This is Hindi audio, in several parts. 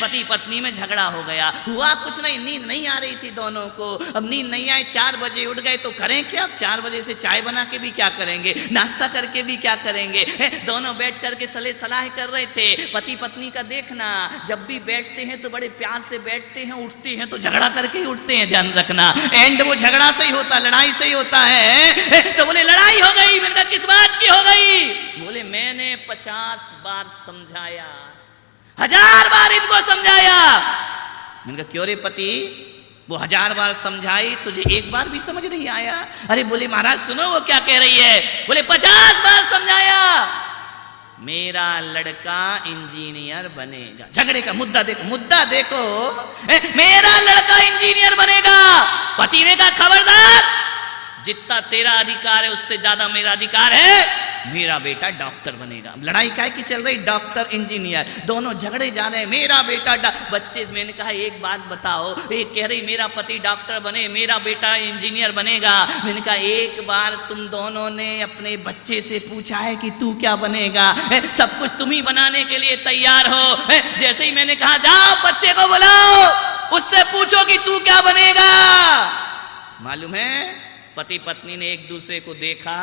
पति पत्नी में झगड़ा हो गया। हुआ कुछ नहीं, नींद नहीं आ रही थी दोनों को। अब नींद नहीं आई, 4 बजे उठ गए तो करें क्या? अब 4 बजे से चाय बना के भी क्या करेंगे, नाश्ता करके भी क्या करेंगे? दोनों बैठ करके सलाह कर रहे थे। पति पत्नी का देखना, जब भी बैठते हैं तो बड़े प्यार से बैठते हैं, उठते हैं तो झगड़ा करके ही उठते हैं, ध्यान रखना। एंड वो झगड़ा से ही होता, लड़ाई से ही होता है। तो बोले लड़ाई हो गई। मैंने कहा किस बात की हो गई? बोले मैंने 50 बार समझाया, 1000 बार इनको समझाया। मैंने कहा क्यों रे पति? वो 1000 बार समझाई, तुझे एक बार भी समझ नहीं आया? अरे बोले महाराज सुनो वो क्या कह रही है। बोले 50 बार समझाया, मेरा लड़का इंजीनियर बनेगा। झगड़े का मुद्दा देखो, मेरा लड़का इंजीनियर बनेगा। पति ने कहा खबरदार, जितना तेरा अधिकार है उससे ज्यादा मेरा अधिकार है, मेरा बेटा डॉक्टर बनेगा। लड़ाई काय की चल रही, डॉक्टर इंजीनियर, दोनों झगड़े जा रहे हैं। मेरा बेटा बच्चे, मैंने कहा एक बात बताओ, एक कह रही मेरा पति डॉक्टर बने, मेरा बेटा इंजीनियर बनेगा। मैंने कहा एक बार तुम दोनों ने अपने बच्चे से पूछा है कि तू क्या बनेगा? सब कुछ तुम ही बनाने के लिए तैयार हो। जैसे ही मैंने कहा जाओ बच्चे को बुलाओ, उससे पूछो कि तू क्या बनेगा। मालूम है पति पत्नी ने एक दूसरे को देखा,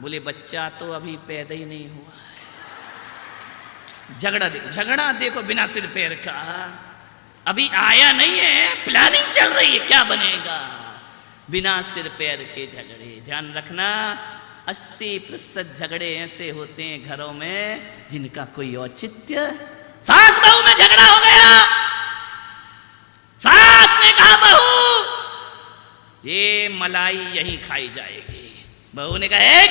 बोले बच्चा तो अभी पैदा ही नहीं हुआ है। झगड़ा देखो बिना सिर पैर का, अभी आया नहीं है, प्लानिंग चल रही है क्या बनेगा। बिना सिर पैर के झगड़े। ध्यान रखना 80% झगड़े ऐसे होते हैं घरों में जिनका कोई औचित्य। सास बहू में झगड़ा हो गया, सास ने कहा बहू ये मलाई यहीं खाई जाएगी, बहू ने कहा एक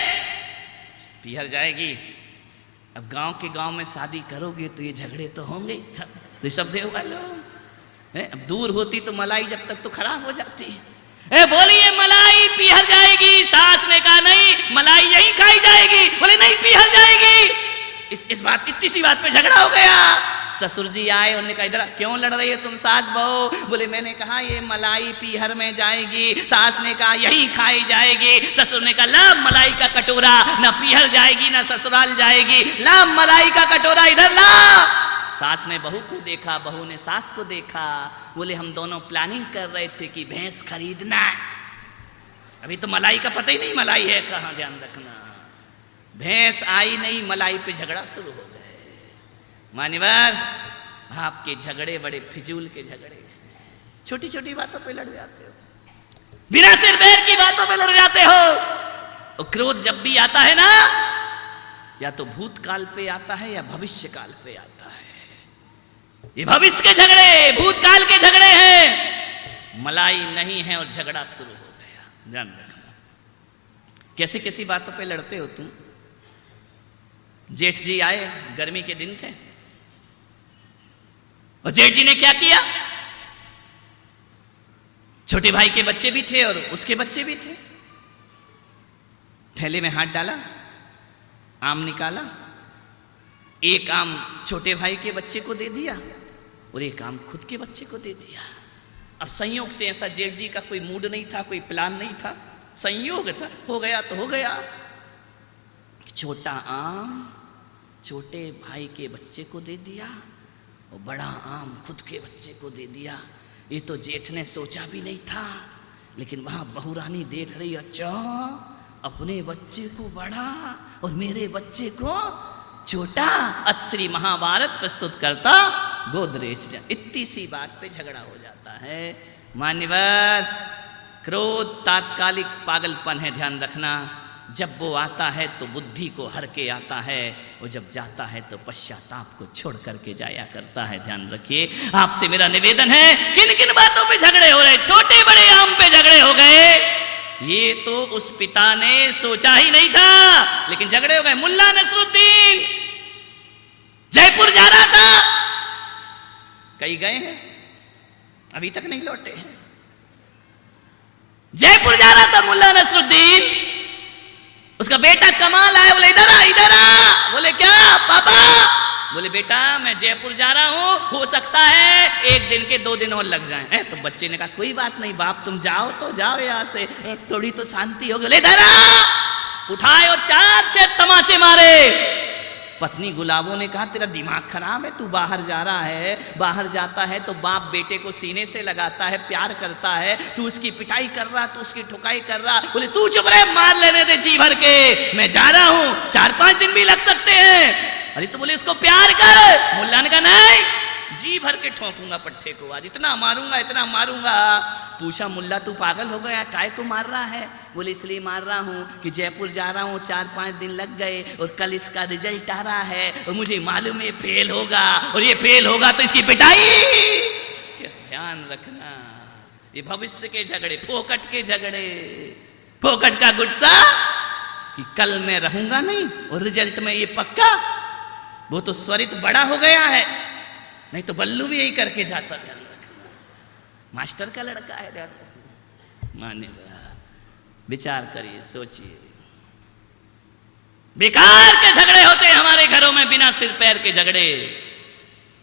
पीहर जाएगी। अब गांव में शादी करोगे तो ये झगड़े तो होंगे, ऋषभ देव वालों। अब दूर होती तो मलाई जब तक तो खराब हो जाती है। बोलिए मलाई पीहर जाएगी। सास ने कहा नहीं मलाई यहीं खाई जाएगी। बोले नहीं पीहर जाएगी। इस बात, इतनी सी बात पे झगड़ा हो गया। ससुर जी आए, उन्होंने कहा इधर क्यों लड़ रही है तुम सास बहू? बोले मैंने कहा ये मलाई पीहर में जाएगी। सास ने कहा यही खाई जाएगी। ससुर ने कहा ला मलाई का कटोरा, ना पीहर जाएगी ना ससुराल जाएगी, ला मलाई का कटोरा इधर ला। सास ने बहू को देखा, बहू ने सास को देखा। बोले हम दोनों प्लानिंग कर रहे थे कि भैंस खरीदना है, अभी तो मलाई का पता ही नहीं मलाई है कहाँ। ध्यान रखना भैंस आई नहीं, मलाई पे झगड़ा शुरू हो गया। मान्यवर आपके झगड़े बड़े फिजूल के झगड़े, छोटी छोटी बातों पे लड़ जाते हो, बिना सिर पैर की बातों पे लड़ जाते हो। और क्रोध जब भी आता है ना, या तो भूतकाल पे आता है या भविष्य काल पे आता है। ये भविष्य के झगड़े, भूतकाल के झगड़े हैं। मलाई नहीं है और झगड़ा शुरू हो गया। ध्यान रखना कैसी कैसी बातों पे लड़ते हो तुम। जेठ जी आए, गर्मी के दिन थे, और जेठ जी ने क्या किया, छोटे भाई के बच्चे भी थे और उसके बच्चे भी थे। थैले में हाथ डाला, आम निकाला, एक आम छोटे भाई के बच्चे को दे दिया और एक आम खुद के बच्चे को दे दिया। अब संयोग से ऐसा जेठ जी का कोई मूड नहीं था, कोई प्लान नहीं था, संयोग था, हो गया तो हो गया। छोटा आम छोटे भाई के बच्चे को दे दिया और बड़ा आम खुद के बच्चे को दे दिया। ये तो जेठ ने सोचा भी नहीं था, लेकिन वहां बहू रानी देख रही, अच्छा अपने बच्चे को बड़ा और मेरे बच्चे को छोटा। अतश्री महाभारत प्रस्तुत करता गोदरेज। इतनी सी बात पे झगड़ा हो जाता है। मान्यवर क्रोध तात्कालिक पागलपन है, ध्यान रखना। जब वो आता है तो बुद्धि को हर के आता है, और जब जाता है तो पश्चाताप को छोड़ करके जाया करता है। ध्यान रखिए। आपसे मेरा निवेदन है, किन किन बातों पे झगड़े हो रहे, छोटे बड़े आम पे झगड़े हो गए, ये तो उस पिता ने सोचा ही नहीं था, लेकिन झगड़े हो गए। मुल्ला नसरुद्दीन जयपुर जा रहा था, कहीं गए हैं अभी तक नहीं लौटे हैं। जयपुर जा रहा था मुल्ला नसरुद्दीन, उसका बेटा कमाल आया, बोले इधर आ इधर आ। बोले क्या पापा? बोले बेटा मैं जयपुर जा रहा हूं, हो सकता है 1 दिन के 2 दिन और लग जाएं। तो बच्चे ने कहा कोई बात नहीं बाप, तुम जाओ तो जाओ, यहां से थोड़ी तो शांति होगी। ले इधर आ, उठाए और 4-6 तमाचे मारे। पत्नी गुलाबों ने कहा तेरा दिमाग खराब है, तू बाहर जा रहा है, बाहर जाता है तो बाप बेटे को सीने से लगाता है, प्यार करता है, तू उसकी पिटाई कर रहा, तू उसकी ठुकाई कर रहा। बोले तू चुप रहे, मार लेने दे जी भर के, मैं जा रहा हूं, 4-5 दिन भी लग सकते हैं। अरे तो बोले उसको प्यार कर। मुल्ला ने कहा नहीं, जी भर के ठोकूंगा पट्टे को, आज इतना मारूंगा इतना मारूंगा। पूछा मुल्ला तू पागल हो गया, काय को मार रहा है? बोले इसलिए मार रहा हूँ कि जयपुर जा रहा हूँ, 4-5 दिन लग गए और कल इसका रिजल्ट आ रहा है और मुझे मालूम है फेल होगा, और ये फेल होगा तो इसकी पिटाई। ध्यान रखना, ये भविष्य के झगड़े, फोकट के झगड़े, फोकट का गुस्सा कि कल मैं रहूंगा नहीं और रिजल्ट में ये पक्का। वो तो स्वरित बड़ा हो गया है, नहीं तो बल्लू भी यही करके जाता। ध्यान रखना, मास्टर का लड़का है, ध्यान रखना, माने विचार करिए, सोचिए। बेकार के झगड़े होते हैं हमारे घरों में, बिना सिर पैर के झगड़े।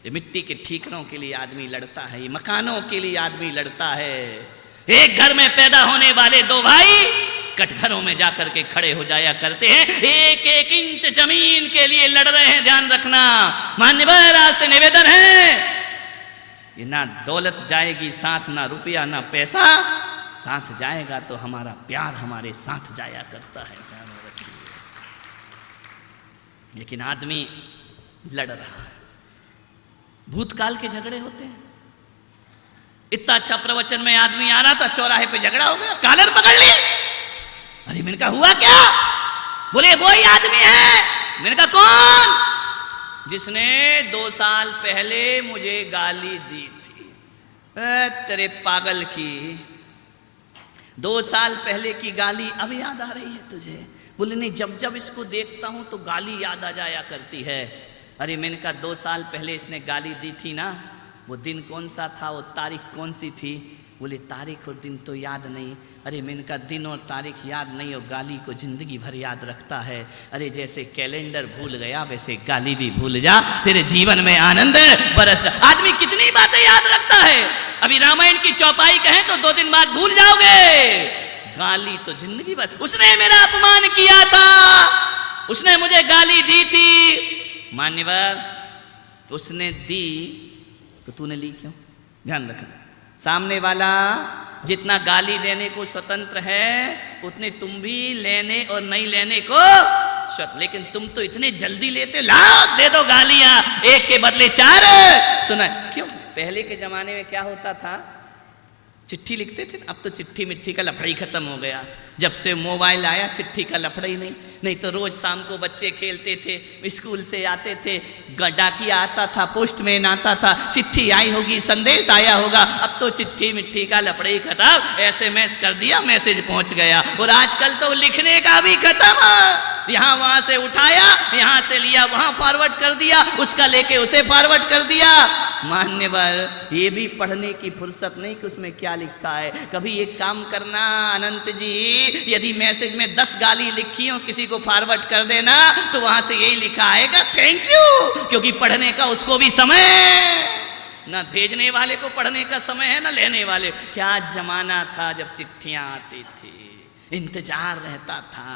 ये मिट्टी के ठीकरों के लिए आदमी लड़ता है, ये मकानों के लिए आदमी लड़ता है। एक घर में पैदा होने वाले 2 भाई कटघरों में जाकर के खड़े हो जाया करते हैं, 1-1 इंच जमीन के लिए लड़ रहे हैं। ध्यान रखना, मान्यवर आज से निवेदन है, ये ना दौलत जाएगी साथ, ना रुपया ना पैसा साथ जाएगा, तो हमारा प्यार हमारे साथ जाया करता है। ध्यान रखिए। लेकिन आदमी लड़ रहा है, भूतकाल के झगड़े होते हैं। इतना अच्छा प्रवचन में आदमी आ रहा था, चौराहे पे झगड़ा हो गया, कॉलर पकड़ ली। अरे मैंने कहा हुआ क्या? बोले वही आदमी है। मैंने कहा कौन? जिसने 2 साल पहले मुझे गाली दी थी। तेरे पागल की 2 साल पहले की गाली अब याद आ रही है तुझे? बोले नहीं, जब जब इसको देखता हूं तो गाली याद आ जाया करती है। अरे मैंने कहा 2 साल पहले इसने गाली दी थी ना, वो दिन कौन सा था, वो तारीख कौन सी थी? बोले तारीख और दिन तो याद नहीं। अरे मैंने कहा दिन और तारीख याद नहीं और गाली को जिंदगी भर याद रखता है। अरे जैसे कैलेंडर भूल गया वैसे गाली भी भूल जा, तेरे जीवन में आनंद बरस। आदमी कितनी बातें याद रखता है। अभी रामायण की चौपाई कहें तो 2 दिन बाद भूल जाओगे, गाली तो जिंदगी भर। उसने मेरा अपमान किया था, उसने मुझे गाली दी थी। मान्यवर उसने दी तो तूने ली क्यों? ध्यान रखना, सामने वाला जितना गाली देने को स्वतंत्र है उतने तुम भी लेने और नहीं लेने को स्वतंत्र। लेकिन तुम तो इतने जल्दी लेते, लाओ दे दो गालियां, 1 के बदले 4। सुना क्यों? पहले के जमाने में क्या होता था, चिट्ठी लिखते थे, अब तो चिट्ठी मिट्ठी का लफड़ा ही खत्म हो गया। जब से मोबाइल आया चिट्ठी का लफड़ा ही नहीं तो रोज शाम को बच्चे खेलते थे, स्कूल से आते थे, डाकिया आता था, पोस्टमैन आता था, चिट्ठी आई होगी, संदेश आया होगा। अब तो चिट्ठी मिट्ठी का लफड़ा ही खत्म, SMS कर दिया, मैसेज पहुंच गया। और आजकल तो लिखने का भी खत्म, यहाँ वहां से उठाया, यहाँ से लिया, वहां फॉरवर्ड कर दिया, उसका लेके उसे फॉरवर्ड कर दिया। मान्यवर ये भी पढ़ने की फुर्सत नहीं कि उसमें क्या लिखा है। कभी एक काम करना अनंत जी, यदि मैसेज में 10 गाली लिखी हो किसी को फॉरवर्ड कर देना तो वहां से यही लिखा आएगा थैंक यू, क्योंकि पढ़ने का उसको भी समय, ना भेजने वाले को पढ़ने का समय है ना लेने वाले। क्या जमाना था जब चिट्ठियां आती थी, इंतजार रहता था,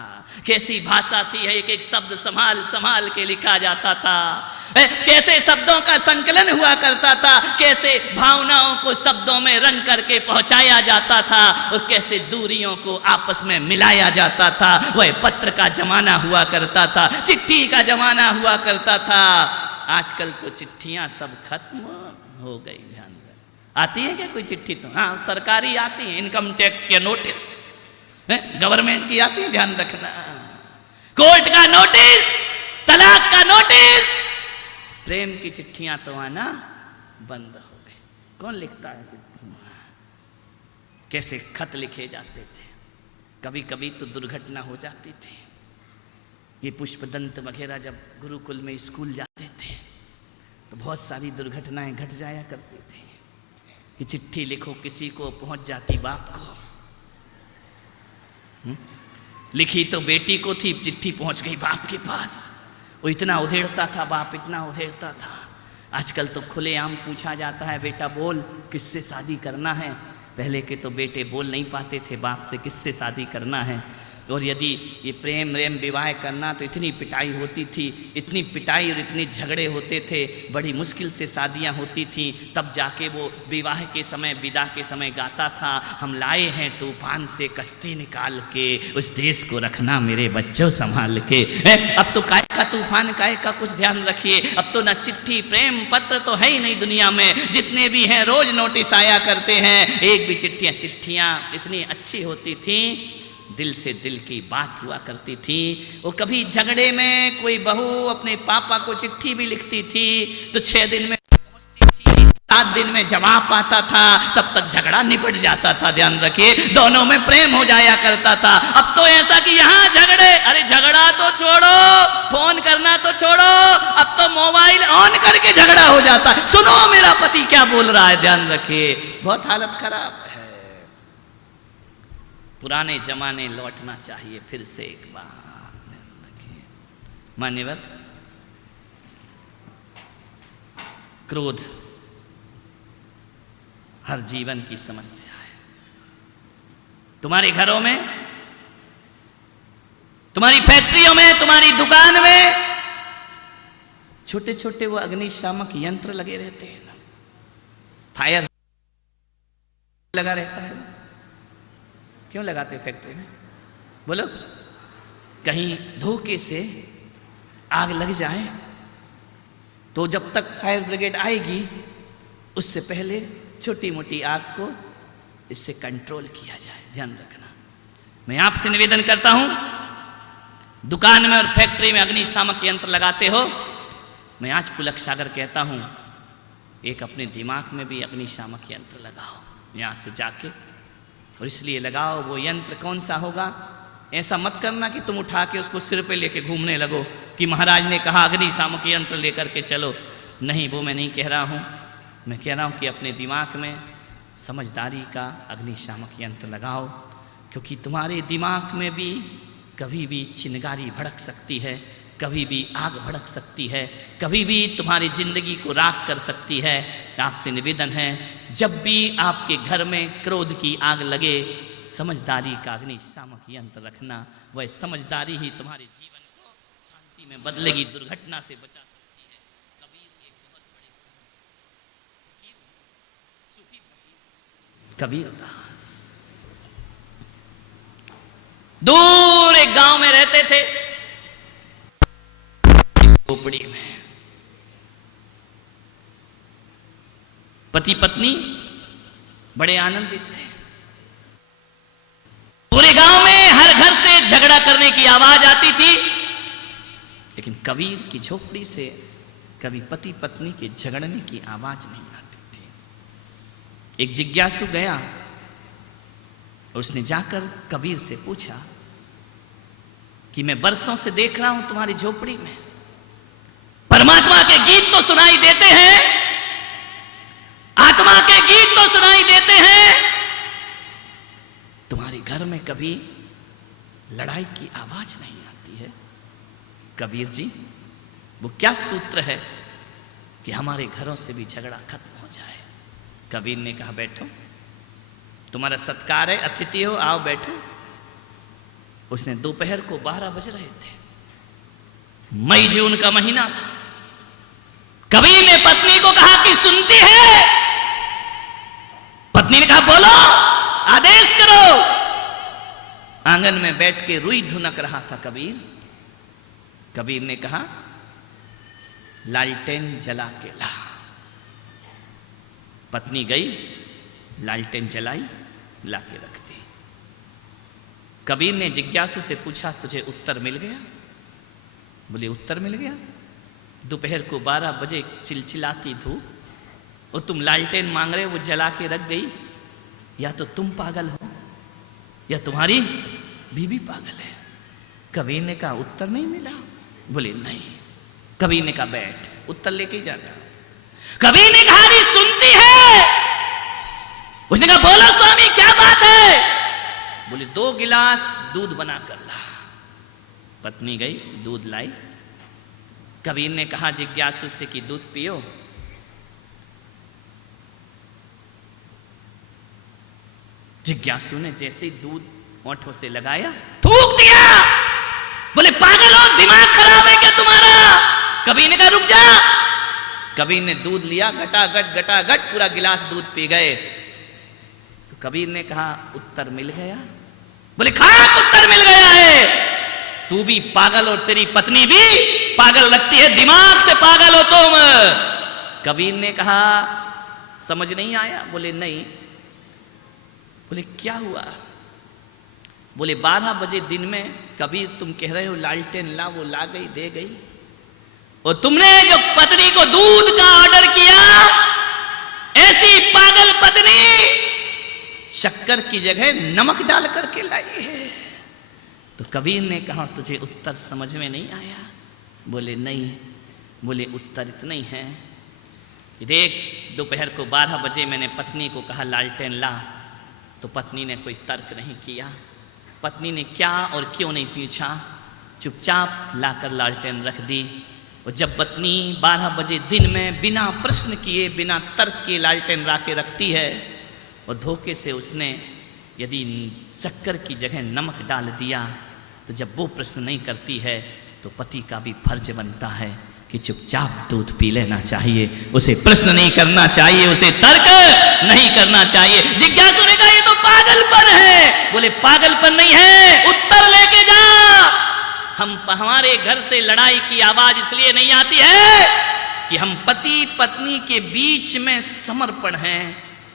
कैसी भाषा थी, एक एक शब्द संभाल संभाल के लिखा जाता था, कैसे शब्दों का संकलन हुआ करता था, कैसे भावनाओं को शब्दों में रंग करके पहुंचाया जाता था और कैसे दूरियों को आपस में मिलाया जाता था। वह पत्र का जमाना हुआ करता था, चिट्ठी का जमाना हुआ करता था। आजकल तो चिट्ठियां सब खत्म हो गई। ध्यान आती है क्या कोई चिट्ठी? तो हाँ सरकारी आती है, इनकम टैक्स के नोटिस, गवर्नमेंट की आती है, ध्यान रखना, कोर्ट का नोटिस, तलाक का नोटिस। प्रेम की चिट्ठियां तो आना बंद हो गई। कौन लिखता है? कैसे खत लिखे जाते थे, कभी कभी तो दुर्घटना हो जाती थी। ये पुष्पदंत वगैरह जब गुरुकुल में स्कूल जाते थे तो बहुत सारी दुर्घटनाएं घट जाया करती थी कि चिट्ठी लिखो किसी को, पहुंच जाती बाप को। लिखी तो बेटी को थी, चिट्ठी पहुंच गई बाप के पास। वो इतना उधेड़ता था बाप, इतना उधेड़ता था। आजकल तो खुलेआम पूछा जाता है, बेटा बोल किससे शादी करना है। पहले के तो बेटे बोल नहीं पाते थे बाप से किससे शादी करना है। और यदि ये प्रेम प्रेम विवाह करना तो इतनी पिटाई होती थी, इतनी पिटाई और इतने झगड़े होते थे, बड़ी मुश्किल से शादियां होती थीं, तब जाके वो विवाह के समय विदा के समय गाता था, हम लाए हैं तूफान से कश्ती निकाल के, उस देश को रखना मेरे बच्चों संभाल के। अब तो काय का तूफान, काय का कुछ ध्यान रखिए। अब तो न चिट्ठी प्रेम पत्र तो है ही नहीं दुनिया में, जितने भी हैं रोज नोटिस आया करते हैं। एक भी चिट्ठियां इतनी अच्छी होती थी, दिल से दिल की बात हुआ करती थी। वो कभी झगड़े में कोई बहू अपने पापा को चिट्ठी भी लिखती थी तो 6 दिन में पहुंचती थी, 7 दिन में जवाब आता था, तब तक झगड़ा निपट जाता था। ध्यान रखिए, दोनों में प्रेम हो जाया करता था। अब तो ऐसा कि यहाँ झगड़े, अरे झगड़ा तो छोड़ो, फोन करना तो छोड़ो, अब तो मोबाइल ऑन करके झगड़ा हो जाता है। सुनो मेरा पति क्या बोल रहा है, ध्यान रखिए, बहुत हालत खराब है। पुराने जमाने लौटना चाहिए फिर से एक बार। मान्यवर, क्रोध हर जीवन की समस्या है। तुम्हारे घरों में, तुम्हारी फैक्ट्रियों में, तुम्हारी दुकान में छोटे छोटे वो अग्निशामक यंत्र लगे रहते हैं ना, फायर लगा रहता है। क्यों लगाते फैक्ट्री में? बोलो, कहीं धोखे से आग लग जाए तो जब तक फायर ब्रिगेड आएगी उससे पहले छोटी मोटी आग को इससे कंट्रोल किया जाए। ध्यान रखना। मैं आपसे निवेदन करता हूं, दुकान में और फैक्ट्री में अग्निशामक यंत्र लगाते हो, मैं आज पुलक सागर कहता हूं, एक अपने दिमाग में भी अग्निशामक यंत्र लगाओ यहां से जाके, और इसलिए लगाओ वो यंत्र कौन सा होगा। ऐसा मत करना कि तुम उठा के उसको सिर पे लेके घूमने लगो कि महाराज ने कहा अग्निशामक यंत्र लेकर के चलो। नहीं, वो मैं नहीं कह रहा हूँ। मैं कह रहा हूँ कि अपने दिमाग में समझदारी का अग्निशामक यंत्र लगाओ, क्योंकि तुम्हारे दिमाग में भी कभी भी चिंगारी भड़क सकती है, कभी भी आग भड़क सकती है, कभी भी तुम्हारी जिंदगी को राख कर सकती है। आपसे निवेदन है, जब भी आपके घर में क्रोध की आग लगे, समझदारी का अग्निशामक यंत्र रखना। वह समझदारी ही तुम्हारे जीवन को शांति में बदलेगी, दुर्घटना से बचा सकती है। कबीर एक बहुत बड़े सूफी फकीर कबीरदास दूर एक गांव में रहते थे, झोपड़ी में। पति पत्नी बड़े आनंदित थे। पूरे गांव में हर घर से झगड़ा करने की आवाज आती थी, लेकिन कबीर की झोपड़ी से कभी पति पत्नी के झगड़ने की आवाज नहीं आती थी। एक जिज्ञासु गया, उसने जाकर कबीर से पूछा कि मैं बरसों से देख रहा हूं तुम्हारी झोपड़ी में परमात्मा के गीत तो सुनाई देते हैं, आत्मा के गीत तो सुनाई देते हैं, तुम्हारे घर में कभी लड़ाई की आवाज नहीं आती है। कबीर जी, वो क्या सूत्र है कि हमारे घरों से भी झगड़ा खत्म हो जाए? कबीर ने कहा, बैठो, तुम्हारा सत्कार है, अतिथि हो, आओ बैठो। उसने दोपहर को 12 बज रहे थे, मई जून का महीना था। कबीर ने पत्नी को कहा कि सुनती है? पत्नी ने कहा, बोलो, आदेश करो। आंगन में बैठ के रुई धुनक रहा था कबीर। कबीर ने कहा, लालटेन जला के ला। पत्नी गई, लालटेन जलाई, ला के रख दी। कबीर ने जिज्ञासु से पूछा, तुझे उत्तर मिल गया? बोले, उत्तर मिल गया। दोपहर को 12 बजे चिलचिलाती धूप, और तुम लालटेन मांग रहे हो, वो जला के रख गई। या तो तुम पागल हो या तुम्हारी बीवी पागल है। कबीर ने कहा, उत्तर नहीं मिला? बोले, नहीं। कबीर ने कहा, बैठ, उत्तर लेके जाना। कबीर ने कहा, नहीं सुनती है? उसने कहा, बोलो स्वामी, क्या बात है? बोले, 2 गिलास दूध बना कर ला। पत्नी गई, दूध लाई। कबीर ने कहा जिज्ञासु से कि दूध पियो। जिज्ञासु ने जैसे दूध होठों से लगाया, थूक फूंक दिया। बोले पागल हो, दिमाग खराब है क्या तुम्हारा? कबीर ने कहा रुक जा। कबीर ने दूध लिया, घटाघट पूरा गिलास दूध पी गए। तो कबीर ने कहा उत्तर मिल गया? बोले खाक उत्तर मिल गया है। तू भी पागल और तेरी पत्नी भी पागल लगती है, दिमाग से पागल हो तुम। कबीर ने कहा समझ नहीं आया? बोले नहीं। बोले क्या हुआ? बोले 12 बजे दिन में कबीर तुम कह रहे हो लालटेन ला, वो ला गई, दे गई, और तुमने जो पत्नी को दूध का ऑर्डर किया, ऐसी पागल पत्नी शक्कर की जगह नमक डाल करके लाई है। तो कबीर ने कहा तुझे उत्तर समझ में नहीं आया? बोले नहीं। बोले उत्तर इतना ही है कि देख, दोपहर को 12 बजे मैंने पत्नी को कहा लालटेन ला, तो पत्नी ने कोई तर्क नहीं किया। पत्नी ने क्या और क्यों नहीं पूछा, चुपचाप लाकर लालटेन रख दी। और जब पत्नी 12 बजे दिन में बिना प्रश्न किए, बिना तर्क के लालटेन ला के रखती है, और धोखे से उसने यदि शक्कर की जगह नमक डाल दिया, तो जब वो प्रश्न नहीं करती है तो पति का भी फर्ज बनता है कि चुपचाप दूध पी लेना चाहिए, उसे प्रश्न नहीं करना चाहिए, उसे तर्क नहीं करना चाहिए। जिज्ञासु ने कहा ये तो पागलपन है। बोले पागलपन नहीं है, उत्तर लेके जा। हमारे घर से लड़ाई की आवाज इसलिए नहीं आती है कि हम पति पत्नी के बीच में समर्पण है,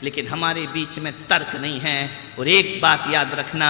लेकिन हमारे बीच में तर्क नहीं है। और एक बात याद रखना,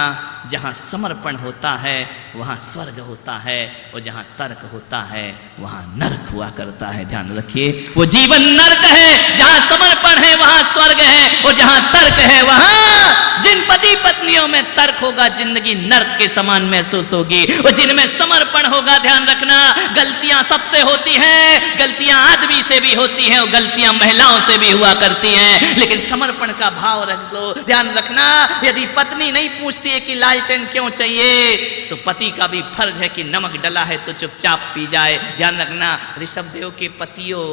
जहाँ समर्पण होता है वहाँ स्वर्ग होता है, और जहाँ तर्क होता है वहाँ नरक हुआ करता है। ध्यान रखिए, वो जीवन नरक है, जहाँ समर्पण है वहाँ स्वर्ग है, और जहाँ तर्क है वहाँ, जिन पति पत्नियों में तर्क होगा जिंदगी नरक के समान महसूस होगी, और जिनमें समर्पण होगा, ध्यान रखना, गलतियां सबसे होती हैं, गलतियां आदमी से भी होती हैं, और गलतियां महिलाओं से भी हुआ करती हैं, लेकिन समर्पण का भाव रख दो। ध्यान रखना, यदि पत्नी नहीं पूछती है कि लालटेन क्यों चाहिए, तो पति का भी फर्ज है कि नमक डला है तो चुपचाप पी जाए। ध्यान रखना, ऋषभ देव के पतियों,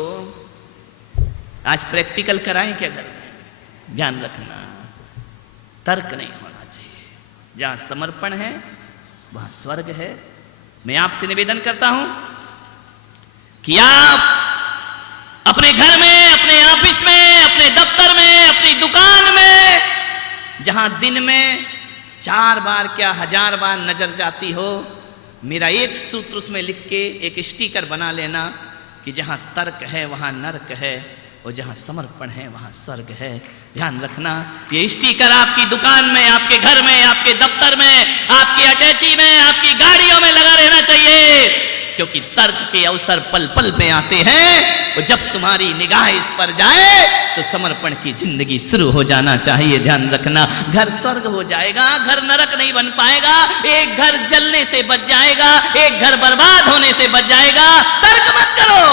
आज प्रैक्टिकल कराएं क्या घर में? ध्यान रखना, तर्क नहीं होना चाहिए, जहां समर्पण है वहां स्वर्ग है। मैं आपसे निवेदन करता हूं कि आप अपने घर में, अपने ऑफिस में, अपने दफ्तर में, अपनी दुकान में, जहां दिन में 4 बार क्या 1000 बार नजर जाती हो, मेरा एक सूत्र उसमें लिख के एक स्टिकर बना लेना कि जहां तर्क है वहां नरक है, और जहां समर्पण है वहां स्वर्ग है। ध्यान रखना, ये स्टिकर आपकी दुकान में, आपके घर में, आपके दफ्तर में, आपकी अटैची में, आपकी गाड़ियों में लगा रहना चाहिए, क्योंकि तर्क के अवसर पल पल पे आते हैं, और जब तुम्हारी निगाह इस पर जाए तो समर्पण की जिंदगी शुरू हो जाना चाहिए। ध्यान रखना, घर स्वर्ग हो जाएगा, घर नरक नहीं बन पाएगा। एक घर जलने से बच जाएगा, एक घर बर्बाद होने से बच जाएगा। तर्क मत करो।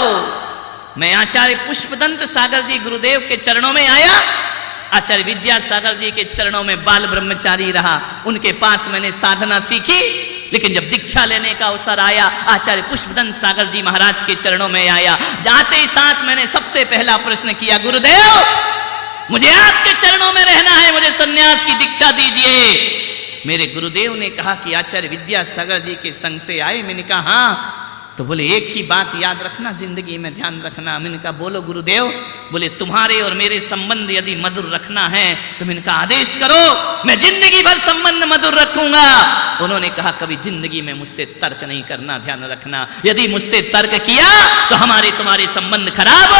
मैं आचार्य पुष्पदंत सागर जी गुरुदेव के चरणों में आया, आचार्य विद्यासागर जी के चरणों में बाल ब्रह्मचारी रहा, उनके पास मैंने साधना सीखी, लेकिन जब दीक्षा लेने का अवसर आया, आचार्य पुष्पदंत सागर जी महाराज के चरणों में आया। जाते ही साथ मैंने सबसे पहला प्रश्न किया, गुरुदेव मुझे आपके चरणों में रहना है, मुझे सन्यास की दीक्षा दीजिए। मेरे गुरुदेव ने कहा कि आचार्य विद्यासागर जी के संग से आए? मैंने कहा हाँ। तो बोले एक ही बात याद रखना जिंदगी में, ध्यान रखना। मैंने कहा बोलो गुरुदेव। बोले तुम्हारे और मेरे संबंध यदि मधुर रखना है तो मैंने कहा आदेश करो, मैं जिंदगी भर संबंध मधुर रखूंगा। उन्होंने कहा कभी जिंदगी में मुझसे तर्क नहीं करना, ध्यान रखना, यदि मुझसे तर्क किया तो हमारे तुम्हारे संबंध खराब